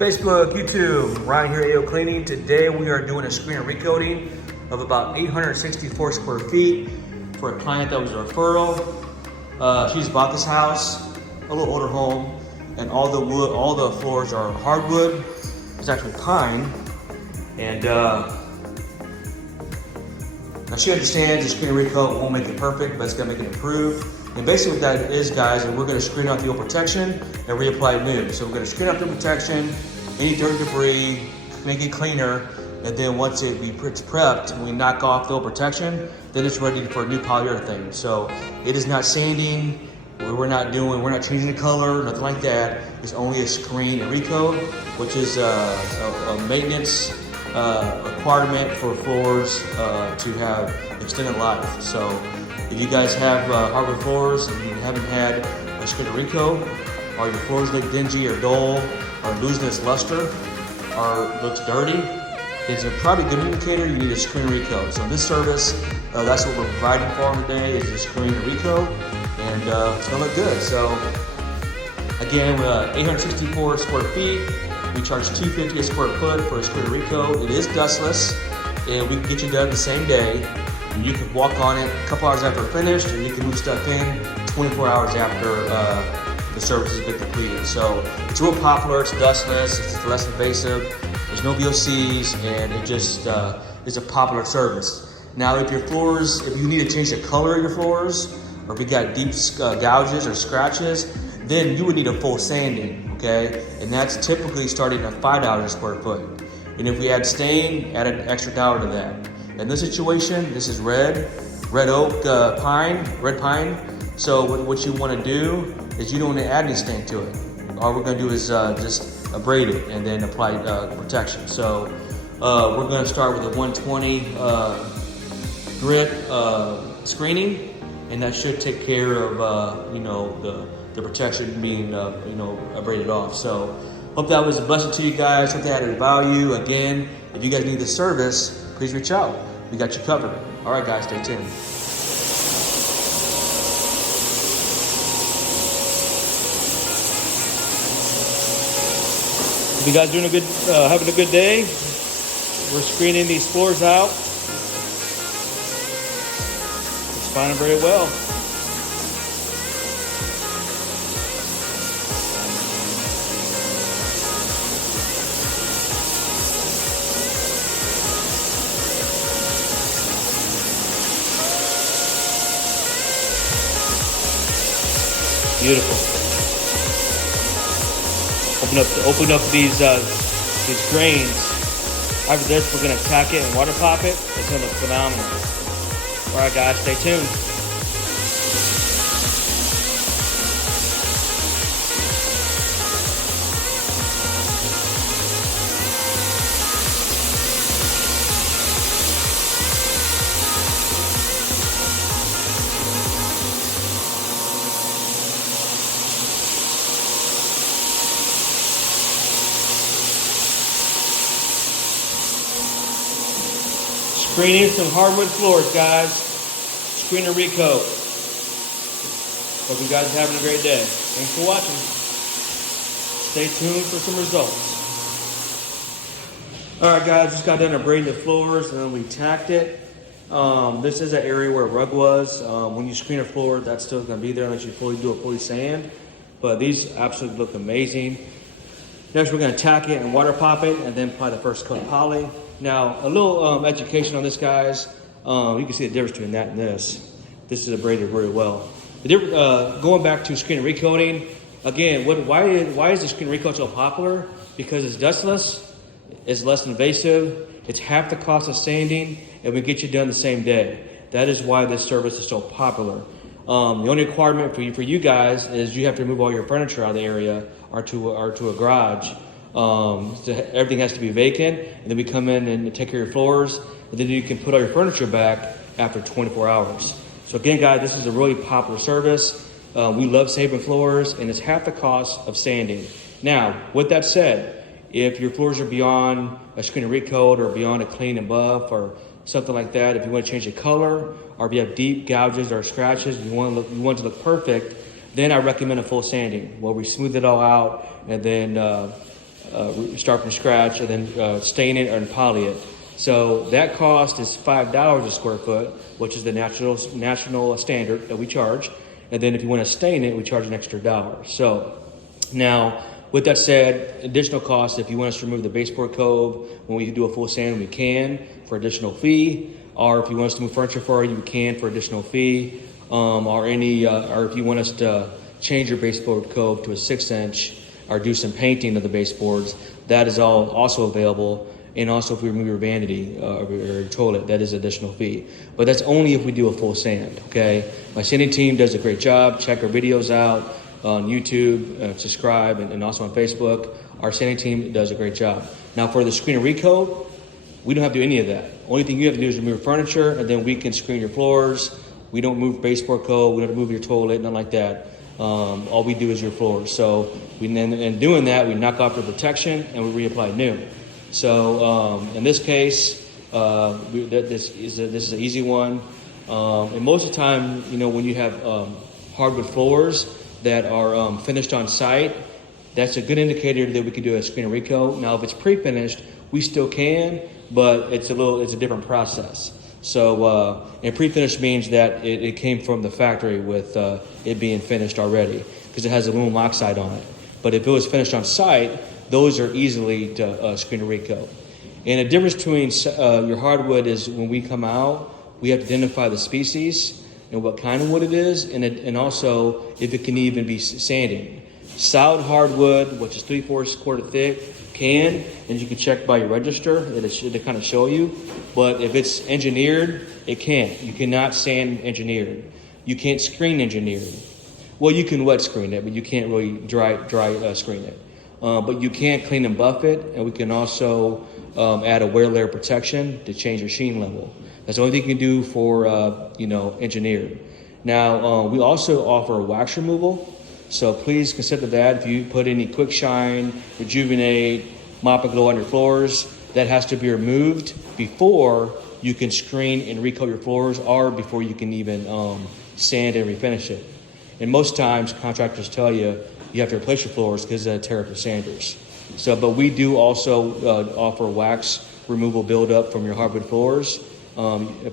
Facebook, YouTube, Ryan here, AOCleaning. Today we are doing a screen recoating of about 864 square feet for a client that was a referral. She's bought this house, a little older home, and all the floors are hardwood. It's actually pine, and now she understands the screen recoat won't make it perfect, but it's gonna make it improved. And basically what that is, guys, is we're gonna screen out the old protection and reapply new. So we're gonna screen out the protection, any dirt, debris, make it cleaner, and then once it's prepped and we knock off the old protection, then it's ready for a new polyurethane. So it is not sanding, we're not changing the color, nothing like that. It's only a screen and recoat, which is a maintenance requirement for floors to have extended life. So if you guys have hardwood floors and you haven't had a screen and recoat, or your floors look dingy or dull, or losing its luster, or looks dirty, it's a probably good indicator you need a screen and recoat. So in this service, that's what we're providing for them today, is a screen and recoat, and it's gonna look good. So again, 864 square feet. We charge $250 a square foot for a screen and recoat. It is dustless, and we can get you done the same day. And you can walk on it a couple hours after finished, and you can move stuff in 24 hours after the service has been completed. So it's real popular, it's dustless, it's less invasive, there's no VOCs, and it just is a popular service. Now if you need to change the color of your floors, or if you got deep gouges or scratches, then you would need a full sanding, okay? And that's typically starting at $5 a square foot. And if we add stain, add an extra $1 to that. In this situation, this is red oak red pine. So what you want to do is you don't want to add any stain to it. All we're going to do is just abrade it and then apply protection. So we're going to start with a 120 grit screening, and that should take care of the protection being abraded off. So hope that was a blessing to you guys. Hope that added value. Again, if you guys need this service, please reach out. We got you covered. All right, guys, stay tuned. You guys doing having a good day? We're screening these floors out. It's finding very well. Beautiful. Open up these drains. After this, we're gonna tack it and water pop it. It's gonna look phenomenal. All right, guys, stay tuned. Screening some hardwood floors, guys. Screen and recoat. Hope you guys are having a great day. Thanks for watching. Stay tuned for some results. All right, guys, just got done abrading the floors, and then we tacked it. This is an area where a rug was. When you screen a floor, that's still going to be there unless you fully sand. But these absolutely look amazing. Next, we're going to tack it and water pop it, and then apply the first coat of poly. Now, a little education on this, guys. You can see the difference between that and this. This is abraded very well. Going back to screen recoating, again, why is the screen recoat so popular? Because it's dustless, it's less invasive, it's half the cost of sanding, and we get you done the same day. That is why this service is so popular. The only requirement for you guys is you have to remove all your furniture out of the area or to a garage. So everything has to be vacant, and then we come in and take care of your floors, and then you can put all your furniture back after 24 hours. So again, guys, this is a really popular service. We love saving floors, and it's half the cost of sanding. Now, with that said, if your floors are beyond a screen and recoat or beyond a clean and buff or something like that, if you want to change the color, or if you have deep gouges or scratches, you want it to look perfect, then I recommend a full sanding, where we smooth it all out and then start from scratch and then stain it and poly it. So that cost is $5 a square foot, which is the national standard that we charge. And then if you want to stain it, we charge an extra $1. So now, with that said, additional costs, if you want us to remove the baseboard cove when we do a full sand, we can for additional fee. Or if you want us to move furniture for you, we can for additional fee. Or if you want us to change your baseboard cove to a 6-inch or do some painting of the baseboards, that is all also available. And also if we remove your vanity or your toilet, that is additional fee. But that's only if we do a full sand, okay? My sanding team does a great job. Check our videos out on YouTube, subscribe, and also on Facebook. Our sanding team does a great job. Now for the screen and recoat, we don't have to do any of that. Only thing you have to do is remove furniture, and then we can screen your floors. We don't move baseboard cove, we don't move your toilet, nothing like that. All we do is your floors. So in doing that, we knock off the protection and we reapply new. So in this case, this is an easy one. And most of the time, you know, when you have hardwood floors that are finished on site, that's a good indicator that we can do a screen and recoat. Now, if it's pre-finished, we still can, but it's a different process. So, and pre-finished means that it came from the factory with it being finished already, because it has aluminum oxide on it. But if it was finished on site, those are easily to screen and recoat. And the difference between your hardwood is when we come out, we have to identify the species and what kind of wood it is, and also if it can even be sanded. Solid hardwood, which is 3/4 quarter thick, can, and you can check by your register, it'll kind of show you. But if it's engineered, it can't. You cannot sand engineered. You can't screen engineered. Well, you can wet screen it, but you can't really dry screen it. But you can clean and buff it, and we can also add a wear layer protection to change your sheen level. That's the only thing you can do for engineered. Now we also offer wax removal, so please consider that. If you put any quick shine, rejuvenate, mop and glow on your floors, that has to be removed before you can screen and recoat your floors, or before you can even sand and refinish it. And most times contractors tell you you have to replace your floors because they tear up your sanders. So, but we do also offer wax removal buildup from your hardwood floors.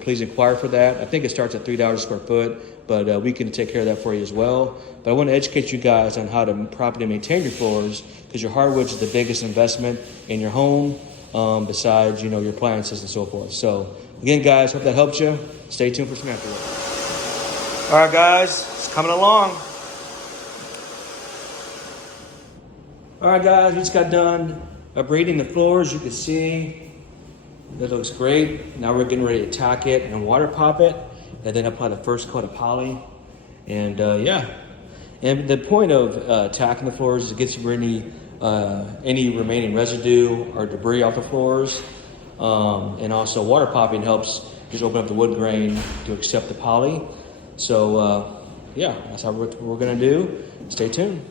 Please inquire for that. I think it starts at $3 a square foot, but we can take care of that for you as well. But I want to educate you guys on how to properly maintain your floors, because your hardwood is the biggest investment in your home, besides your appliances and so forth. So again, guys, hope that helps you. Stay tuned for some afterwork. All right, guys, it's coming along. All right, guys, we just got done abrading the floors. You can see that looks great. Now we're getting ready to tack it and water pop it, and then apply the first coat of poly. And and the point of tacking the floors is it gets rid of any remaining residue or debris off the floors. And also water popping helps just open up the wood grain to accept the poly. So that's how we're gonna do. Stay tuned.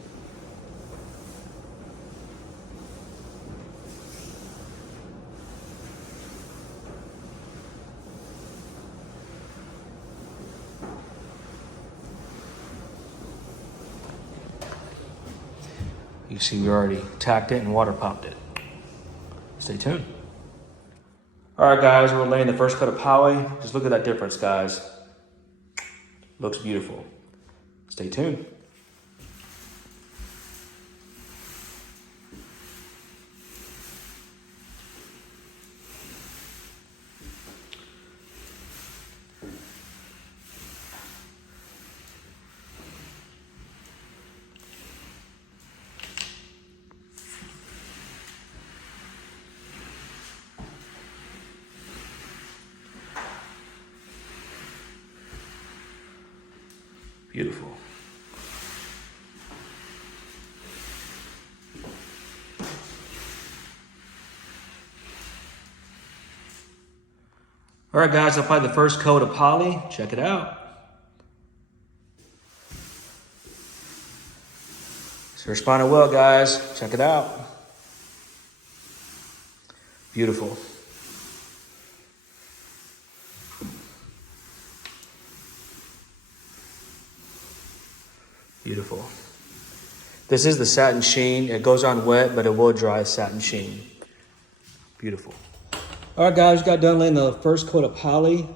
You see we already tacked it and water popped it. Stay tuned. All right, guys, we're laying the first coat of poly. Just look at that difference, guys. Looks beautiful. Stay tuned. Beautiful. All right, guys, I applied the first coat of poly. Check it out. It's responding well, guys. Check it out. Beautiful. Beautiful. This is the satin sheen. It goes on wet, but it will dry as satin sheen. Beautiful. All right, guys, we got done laying the first coat of poly.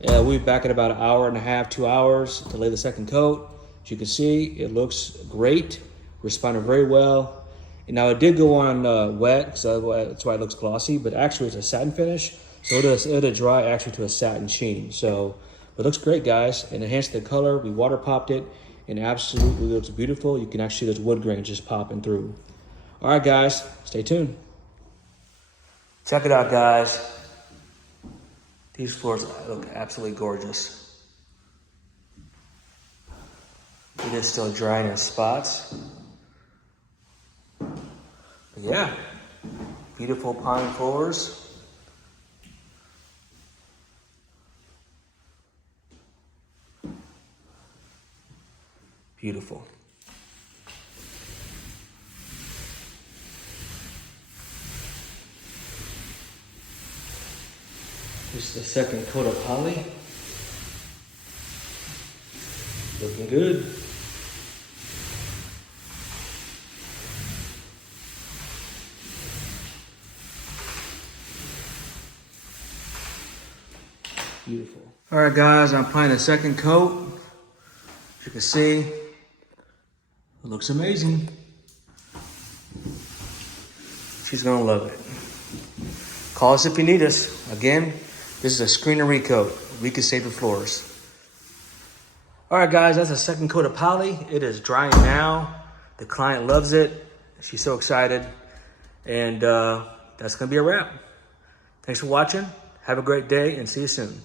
We'll be back in about an hour and a half, 2 hours to lay the second coat. As you can see, it looks great. Responded very well. And now it did go on wet, so that's why it looks glossy, but actually it's a satin finish. So it'll dry actually to a satin sheen. So it looks great, guys. It enhanced the color. We water popped it, and absolutely looks beautiful. You can actually see those wood grains just popping through. All right, guys, stay tuned. Check it out, guys. These floors look absolutely gorgeous. It is still drying in spots. But yeah, beautiful pine floors. Beautiful. Just the second coat of poly. Looking good. Beautiful. All right, guys, I'm applying the second coat. As you can see, it looks amazing. She's gonna love it. Call us if you need us. Again, this is a Screen Recoat. We can save your floors. All right, guys, that's the second coat of poly. It is drying now. The client loves it. She's so excited. And that's gonna be a wrap. Thanks for watching. Have a great day and see you soon.